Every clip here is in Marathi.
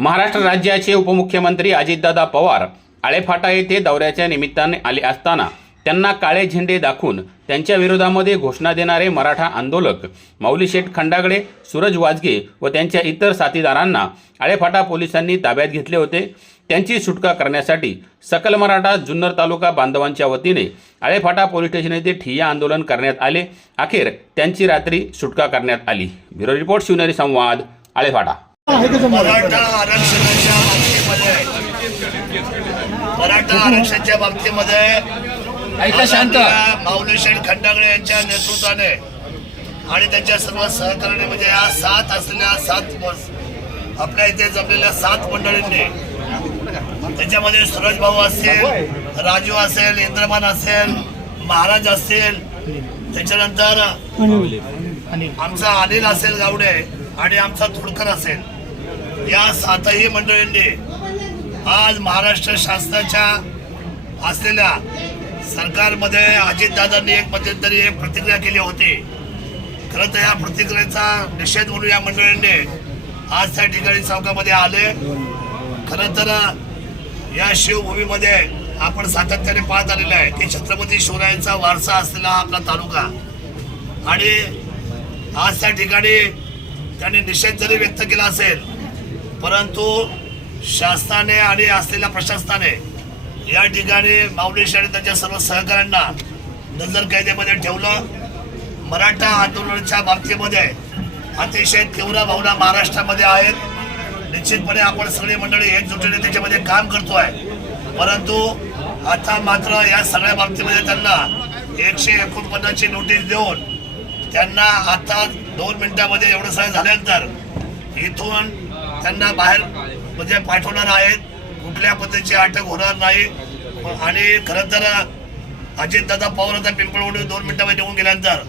महाराष्ट्र राज्याचे उपमुख्यमंत्री अजितदादा पवार आळेफाटा येथे दौऱ्याच्या निमित्ताने आले असताना त्यांना काळे झेंडे दाखवून त्यांच्या विरोधामध्ये घोषणा देणारे मराठा आंदोलक माऊली शेठ खंडागडे सूरज वाजगे व त्यांच्या इतर साथीदारांना आळेफाटा पोलिसांनी ताब्यात घेतले होते. त्यांची सुटका करण्यासाठी सकल मराठा जुन्नर तालुका बांधवांच्या वतीने आळेफाटा पोलीस स्टेशन येथे ठिय्या आंदोलन करण्यात आले. अखेर त्यांची रात्री सुटका करण्यात आली. ब्युरो रिपोर्ट शिवनेरी संवाद आळेफाटा. मराठा आरक्षणाच्या बाबतीमध्ये. मराठा आरक्षणाच्या बाबतीमध्ये ऐका शांत. माऊलीशेठ खंडागळे यांच्या नेतृत्वाने आणि त्यांच्या सर्व सहकार्याने म्हणजे या सात असलेल्या सात आपल्या इथे जमलेल्या सात मंडळींनी त्याच्यामध्ये सुरज भाऊ असतील राजू असेल इंद्रमान असेल महाराज असतील त्याच्यानंतर आमचा अनिल असेल गावडे आणि आमचा थोडकर असेल. या सातही मंडळींनी आज महाराष्ट्र शासनाच्या असलेल्या सरकारमध्ये अजितदादांनी एक मध्यंतरी एक प्रतिक्रिया केली होती. खरं तर या प्रतिक्रियेचा निषेध म्हणून या मंडळींनी आज त्या ठिकाणी चौकामध्ये आले. खरं तर या शिवभूमीमध्ये आपण सातत्याने पाहत आलेलं आहे की छत्रपती शिवरायांचा वारसा असलेला आपला तालुका आणि आज त्या ठिकाणी त्यांनी निषेध जरी व्यक्त केला असेल परंतु शासनाने आणि असलेल्या प्रशासनाने या ठिकाणी माऊलीश आणि त्यांच्या सर्व सहकाऱ्यांना नजर कैदेमध्ये ठेवलं. मराठा आंदोलनाच्या बाबतीमध्ये अतिशय तीव्र भावना महाराष्ट्रामध्ये आहेत. निश्चितपणे आपण सगळी मंडळी एकजुटीने त्याच्यामध्ये काम करतो आहे परंतु आता मात्र या सगळ्या बाबतीमध्ये त्यांना एकशे एकोणपन्नासची नोटीस देऊन त्यांना आता दोन मिनिटामध्ये एवढं सगळं झाल्यानंतर इथून त्यांना बाहेर म्हणजे पाठवणार आहेत. कुठल्या पद्धतीची अटक होणार नाही. आणि खरं तर अजितदादा पवार आता पिंपळवडून दोन मिनिटामध्ये निघून गेल्यानंतर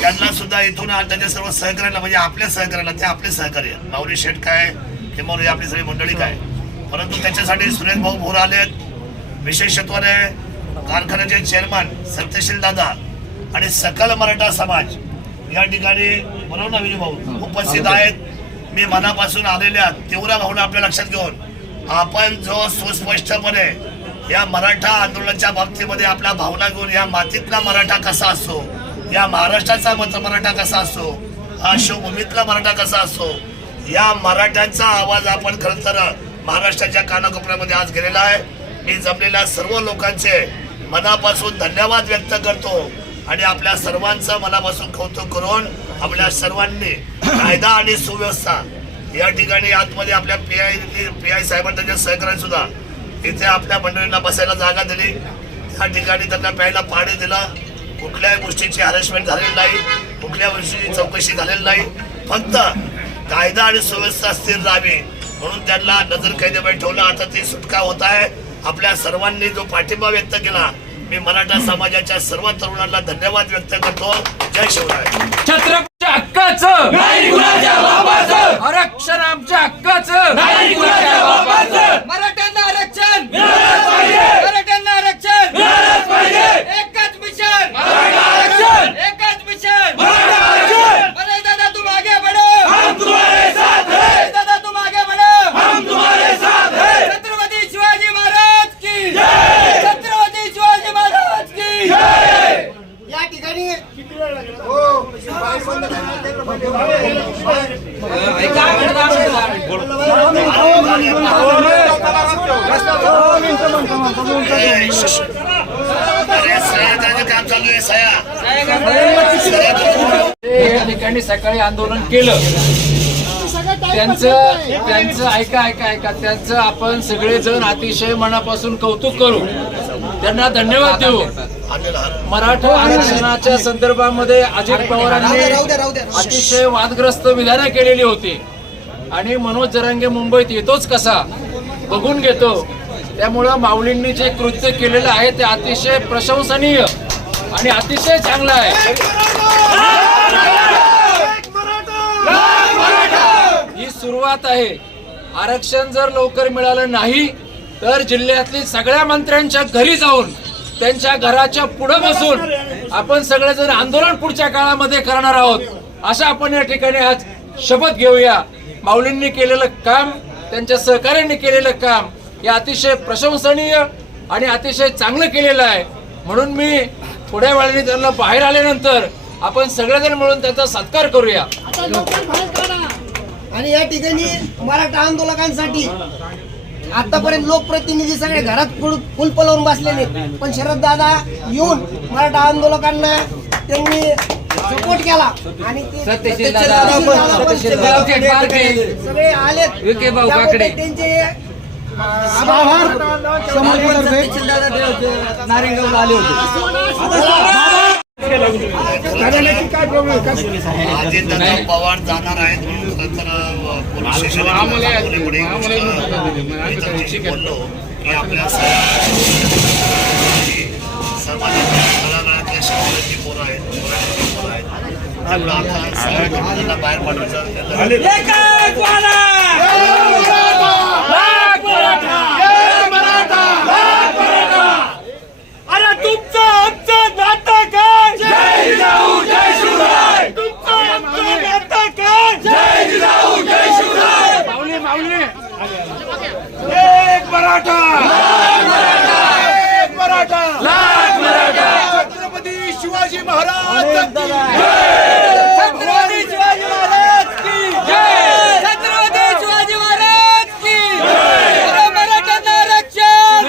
त्यांना सुद्धा इथून आणि त्याच्या सर्व सहकार्याला म्हणजे आपल्या सहकार्याला ते आपले सहकार्य. माऊली शेठ काय किंवा आपली सगळी मंडळी काय. परंतु त्याच्यासाठी सुरेश भाऊ भोर आलेत. विशेषत्वाने कारखान्याचे चेअरमन सत्यशील दादा आणि सकल मराठा समाज या ठिकाणी बरोबर ना विजय भाऊ उपस्थित आहेत. मी मनापासून आलेल्या तीव्र भावना आपल्या लक्षात घेऊन आपण जो सुस्पष्टपणे या मराठा आंदोलनाच्या बाबतीमध्ये आपल्या भावना घेऊन या मातीतला मराठा कसा असतो या महाराष्ट्राचा मत मराठा कसा असतो हा शिवभूमीतला मराठा कसा असतो या मराठ्यांचा आवाज आपण खरं तर महाराष्ट्राच्या कानाकोपऱ्यामध्ये आज गेलेला आहे. मी जमलेल्या सर्व लोकांचे मनापासून धन्यवाद व्यक्त करतो आणि आपल्या सर्वांचं मनापासून कौतुक करून आपल्या सर्वांनी कायदा आणि सुव्यवस्था या ठिकाणी आतमध्ये आपल्या पी आय पी आय साहेबांच्या त्यांच्या सहकार्याने सुद्धा इथे आपल्या मंडळींना बसायला जागा दिली. त्या ठिकाणी त्यांना प्यायला पाणी दिलं. कुठल्याही गोष्टीची हॅरेसमेंट झालेली नाही. कुठल्या गोष्टीची चौकशी झालेली नाही. फक्त कायदा आणि सुव्यवस्था स्थिर राहावी म्हणून त्यांना नजर कैदेमध्ये ठेवलं. आता ती सुटका होत आहे. आपल्या सर्वांनी जो पाठिंबा व्यक्त केला मी मराठा समाजाच्या सर्व तरुणांना धन्यवाद व्यक्त करतो. जय शिवराय. हक्काचं. आरक्षण आमच्या हक्काचं नाही कुणाच्या बापाचं मराठ्यांना आरक्षण मिळालंच पाहिजे मराठ्यांना आरक्षण मिळालंच पाहिजे एकच मिशन मराठा आरक्षण एकच मिशन मराठा आरक्षण अरे दादा तुम आगे बढ़ो हम तुम्हारे साथ अरे हैं दादा तुम आगे बढ़ो हम तुम्हारे साथ हैं छत्रपती शिवाजी महाराज की जय छत्रपती शिवाजी महाराज की जय या ठिकाणी अरे सह्या करायचं काम चालू आहे ठिकाणी सकाळी आंदोलन केलं. त्यांचं त्यांचं ऐका ऐका ऐका. त्यांचं आपण सगळेजण अतिशय मनापासून कौतुक करू. त्यांना धन्यवाद देऊ. मराठा आरक्षणाच्या संदर्भामध्ये अजित पवारांनी अतिशय वादग्रस्त विधानं केलेली होती. आणि मनोज जरांगे मुंबईत येतोच कसा? बघून घेतो. त्यामुळं माऊलींनी जे कृत्य केलेलं आहे ते अतिशय प्रशंसनीय आणि अतिशय चांगलं आहे. ही सुरुवात आहे. आरक्षण जर लवकर मिळालं नाही तर जिल्ह्यातली सगळ्या मंत्र्यांच्या घरी जाऊन त्यांच्या घराच्या पुढं बसून आपण सगळेजण आंदोलन पुढच्या काळामध्ये करणार आहोत. अशा आपण या ठिकाणी आज शपथ घेऊया. माऊलींनी केलेलं काम त्यांच्या सहकार्यांनी केलेलं काम हे अतिशय प्रशंसनीय आणि अतिशय चांगलं केलेलं आहे. म्हणून मी थोड्या वेळाने त्यांना बाहेर आल्यानंतर आपण सगळेजण मिळून त्याचा सत्कार करूया. आणि या ठिकाणी मराठा आंदोलकांसाठी आतापर्यंत लोकप्रतिनिधी सगळे घरात फुल फुलपल लावून बसलेले पण शरद दादा येऊन मराठा आंदोलकांना त्यांनी सपोर्ट केला. आणि सगळे काकडे. त्यांचे आभार. दादा नारेगावला आले अजितदादा पवार जाणार आहेत म्हणून तर अ, पोलीस स्टेशनला दाखवले पण एक गोष्ट मी त्यांच्याशी बोललो की आपल्या समाजातल्या तळागाळातल्या शेतकऱ्यांची पोरं आहेत मुलांची पोरं आहेत त्यामुळे आता सगळ्या घटनांना बाहेर पाठवायचा एकच वाला! लाख मराठा! लाख मराठा! अरे तुमचं आमचं नातं काय जय जिजाऊ जय शिवराय तुमचं आमचं नातं काय जय जिजाऊ जय शिवराय माऊली माऊली एक मराठा एक मराठा लाख मराठा छत्रपती शिवाजी महाराज की जय छत्रपती शिवाजी महाराज की जय छत्रपती शिवाजी महाराज की जय मराठ्यांना रक्षण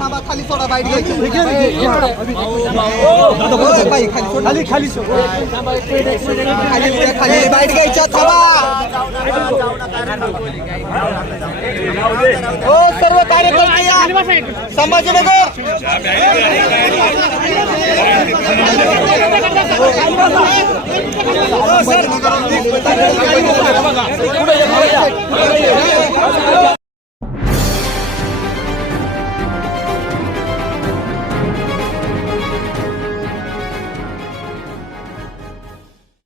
खाली सोडा बाईट खाली खाली खाली. खाली बाईट घ्यायच्या थांबा. हो सर्व कार्यकर्ते या. संभाजीनगर.